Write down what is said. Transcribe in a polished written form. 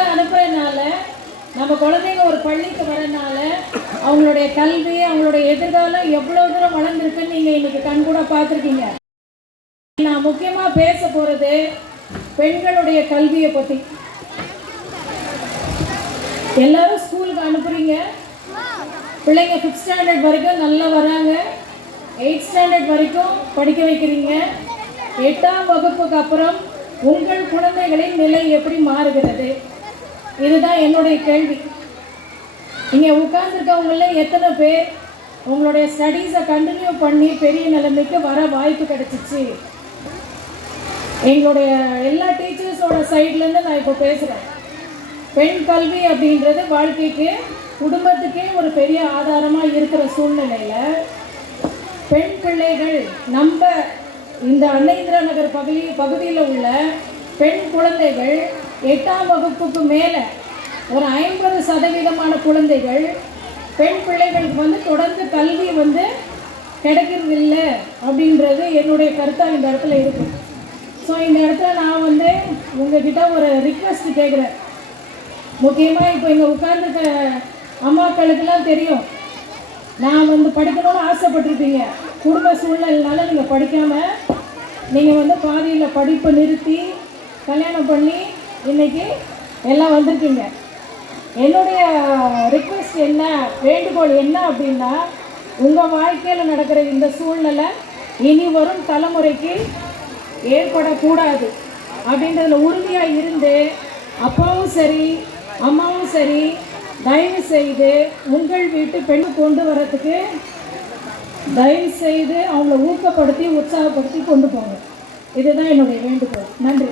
அனுப்புறதுனால நம்ம குழந்தைங்க ஒரு பள்ளிக்கு வரனால அவங்களுடைய கல்வி அவங்களுடைய எதிர்காலம் எவ்வளோ தூரம் வளர்ந்துருக்குன்னு நீங்கள் இன்னைக்கு கண்கூட பார்த்துருக்கீங்க. நான் முக்கியமாக பேச போகிறது பெண்களுடைய கல்வியை பற்றி. எல்லாரும் ஸ்கூலுக்கு அனுப்புறீங்க, பிள்ளைங்க 5th ஸ்டாண்டர்ட் வரைக்கும் நல்லா வராங்க, 8th ஸ்டாண்டர்ட் வரைக்கும் படிக்க வைக்கிறீங்க. 8ஆம் வகுப்புக்கு அப்புறம் உங்கள் குழந்தைகளின் நிலை எப்படி மாறுகிறது? இதுதான் என்னுடைய கேள்வி. இங்கே உட்கார்ந்துருக்கவங்கள எத்தனை பேர் உங்களுடைய ஸ்டடீஸை கண்டினியூ பண்ணி பெரிய நிலைமைக்கு வர வாய்ப்பு கிடைச்சிச்சு? எங்களுடைய எல்லா டீச்சர்ஸோட சைட்லேருந்து நான் இப்போ பேசுகிறேன். பெண் கல்வி அப்படின்றது வாழ்க்கைக்கு குடும்பத்துக்கே ஒரு பெரிய ஆதாரமாக இருக்கிற சூழ்நிலையில் பெண் பிள்ளைகள் நம்ம இந்த அன்னை இந்திரா நகர் பகுதியில் உள்ள பெண் குழந்தைகள் 8ஆம் வகுப்புக்கு மேலே ஒரு 50% குழந்தைகள் பெண் பிள்ளைகளுக்கு தொடர்ந்து கல்வி கிடைக்கிறது இல்லை அப்படின்றது என்னுடைய கருத்தாக இந்த இடத்துல இருக்கு. ஸோ இந்த இடத்துல நான் உங்ககிட்ட ஒரு ரிக்வெஸ்ட் கேட்குறேன். முக்கியமாக இப்போ இங்கே உட்கார்ந்துருக்க அம்மாக்களுக்கெல்லாம் தெரியும், நான் படிக்கணும்னு ஆசைப்பட்டிருப்பீங்க. குடும்ப சூழ்நிலைனால நீங்கள் படிக்காமல் நீங்கள் பாதியில் படிப்பை நிறுத்தி கல்யாணம் பண்ணி இன்றைக்கி எல்லாம் வந்திருக்கீங்க. என்னுடைய ரிக்வெஸ்ட் என்ன, வேண்டுகோள் என்ன அப்படின்னா, உங்கள் வாழ்க்கையில் நடக்கிற இந்த சூழ்நிலை இனி வரும் தலைமுறைக்கு ஏற்படக்கூடாது அப்படின்றதுல உறுதியாக இருந்து அப்பாவும் சரி அம்மாவும் சரி தயவு செய்து உங்கள் வீட்டு பெண் கொண்டு வரத்துக்கு தயவு செய்து அவங்கள ஊக்கப்படுத்தி உற்சாகப்படுத்தி கொண்டு போங்க. இதுதான் என்னுடைய வேண்டுகோள். நன்றி.